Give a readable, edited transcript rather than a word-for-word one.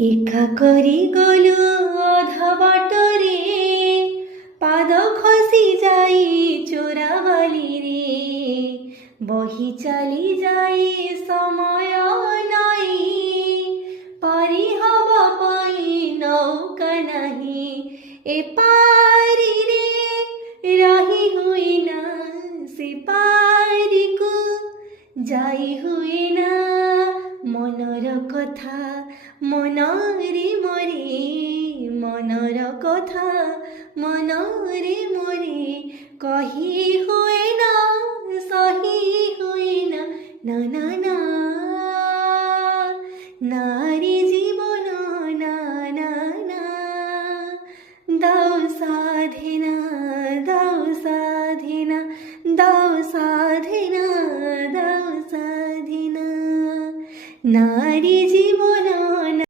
একা କରି গলু অধ বাটরে পাদ খସି যাই চোরাবালিরে বহি চালি যাই সময় নাই পারি হবা পাই নৌকা নাহি এ পারিরে রাহি হুই না সে পারিকু যাই হুই না মনর কথা মনরে মরে মনর কথা মনরে মরে কহি হুয়ে না সহি হুয়ে না না না না নারী জীবন না না না দাও সাধনা দাও সাধনা দাও সাধনা দাও সাধনা নারী